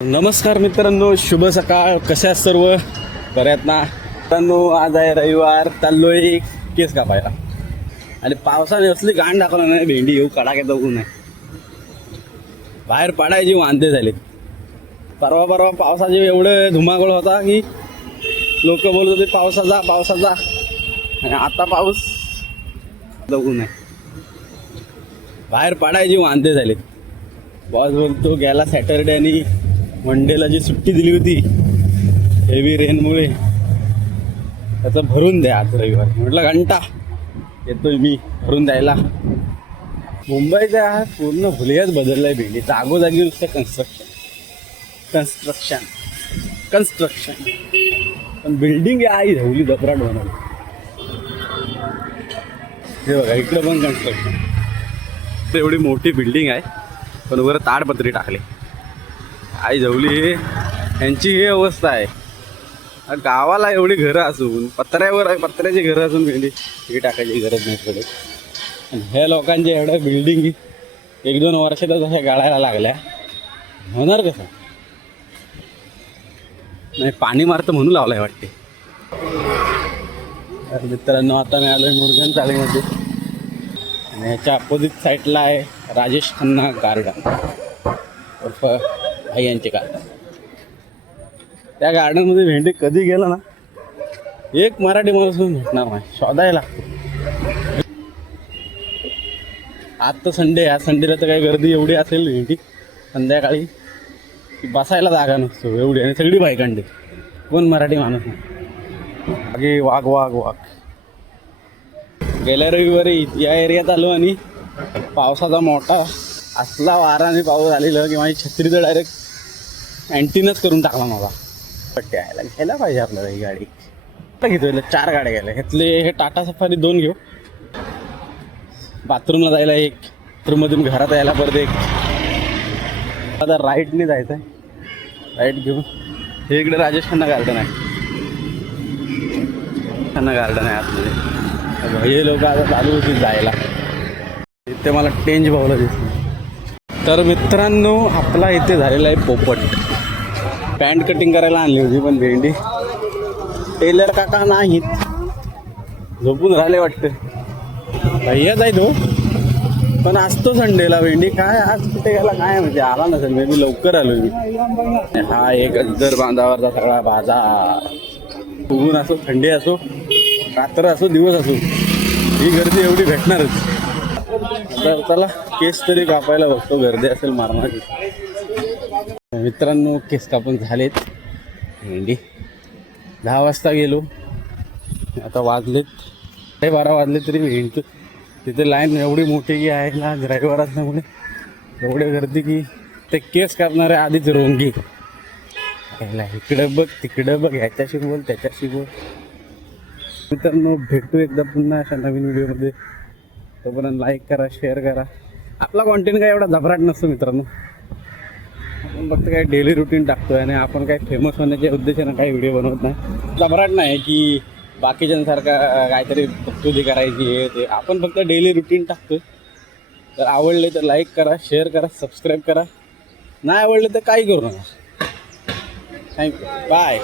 नमस्कार मित्रांनो, शुभ सकाळ. कशा सर्व बऱ्यात ना मित्रांनो? आज आहे रविवार. चाललोय केस कापायला आणि पावसाने असली घाण दाखवलं नाही. भेंडी येऊ कडाक्यात ऊन नाही, बाहेर पडायची वांदे झाले. परवा पावसाचे एवढं धुमाकूळ होता की लोक बोलत होते पावसा जा आणि आता पाऊस ऊन आहे, बाहेर पडायची वांदे झाले. बॉस बोलतो गेला सॅटरडे आणि मंडेला जी सुट्टी दिली होती हेवी रेनमुळे त्याचं भरून द्या आज रविवार. म्हटलं घंटा येतोय मी भरून द्यायला. मुंबईचा पूर्ण हुलियाच बदललाय. भेंडी जागोजागी नुसतं कन्स्ट्रक्शन पण बिल्डिंग आई धवली दपराट बनवली. हे बघा इकडं पण कन्स्ट्रक्शन. एवढी मोठी बिल्डिंग आहे पण वर ताडपत्री टाकले. आई झवली यांची ही अवस्था आहे. गावाला एवढी घरं असून पत्र्याची घरं असून भेंडी ही टाकायची गरज नाही पडत. आणि ह्या लोकांच्या एवढ्या बिल्डिंग 1-2 वर्षातच अशा गाळायला लागल्या. होणार कसं? नाही पाणी मारतं म्हणून लावलंय वाटते. मित्रांनो आता मी आलोय मुरगन चाळीमध्ये आणि ह्याच्या अपोजिट साईडला आहे राजेश खन्ना गार्डन उर्फ भाई यांचे गार्डन. त्या गार्डनमध्ये भेंडी कधी गेला ना एक मराठी माणूस भेटणार नाही, शोधायला लागतो. आज तर संडे, आज संडेला तर काही गर्दी एवढी असेल भेंडी संध्याकाळी की बसायला जागा नसतो एवढी. आणि सगळी बायकांडे, कोण मराठी माणूस नाही. बाकी वाघ. गेल्या रविवारी या एरियात आलो आणि पावसाचा मोठा असला वाराने पाऊस आलेला की माझी छत्री तर डायरेक्ट अँटीनच करून टाकला मला. पट्टे यायला घ्यायला पाहिजे आपल्याला ही गाडी. आता घेतो 4 गाड्या घ्यायला. ह्यातले हे टाटा सफारी 2 घेऊ. बाथरूमला जायला 1, बाथरूममधून घरात यायला परत 1. आता राईटने जायचं आहे, राईट घेऊन. हे इकडे राजेश खन्ना गार्डन आहे. आतमध्ये हे लोक आता चालू होतील जायला. इथे मला टेंज भावला दिसलं. तर मित्रांनो आपला इथे झालेला आहे पोपट. पॅन्ट कटिंग करायला आणली होती पण भेंडी टेलर काका नाहीत, झोपून राहिले वाटतं. भैयाच आहे तो पण असतो संडेला. भेंडी काय आज कुठे गेला काय म्हणजे आला नसेल. मी लवकर आलो मी. हा एक अजगर बांधावरचा सगळा बाजार. ऊन असो, थंडी असो, रात्र असो, दिवस असो, ही गर्दी एवढी भेटणारच. तर चला केस तरी कापायला बघतो, गर्दी असेल मारणारी. मित्रांनो केस कापून झालेत. भेंडी 10 वाजता गेलो, आता वाजलेत 12 वाजले तरी भेंडी तिथे लाईन एवढी मोठी की आहे ना. ड्रायव्हर असल्यामुळे एवढी गर्दी की ते केस कापणारे आधीच रोंगी. इकडं बघ तिकडं बघ, ह्याच्याशी बोल त्याच्याशी बोल. मित्रांनो भेटू एकदा पुन्हा अशा नवीन व्हिडिओमध्ये. तोपर्यंत लाईक करा, शेअर करा. आपला कॉन्टेंट काय एवढा झबराट नसतो मित्रांनो. आपण फक्त काय डेली रुटीन टाकतोय आणि आपण काय फेमस होण्याच्या उद्देशानं काही व्हिडिओ बनवत नाही. झबराट नाही की बाकीच्यांसारखा काहीतरी प्रस्तुती करायची हे ते. आपण फक्त डेली रुटीन टाकतोय. तर आवडले तर लाईक करा, शेअर करा, सबस्क्राईब करा. नाही आवडले तर काही करू नका. Thank you, bye.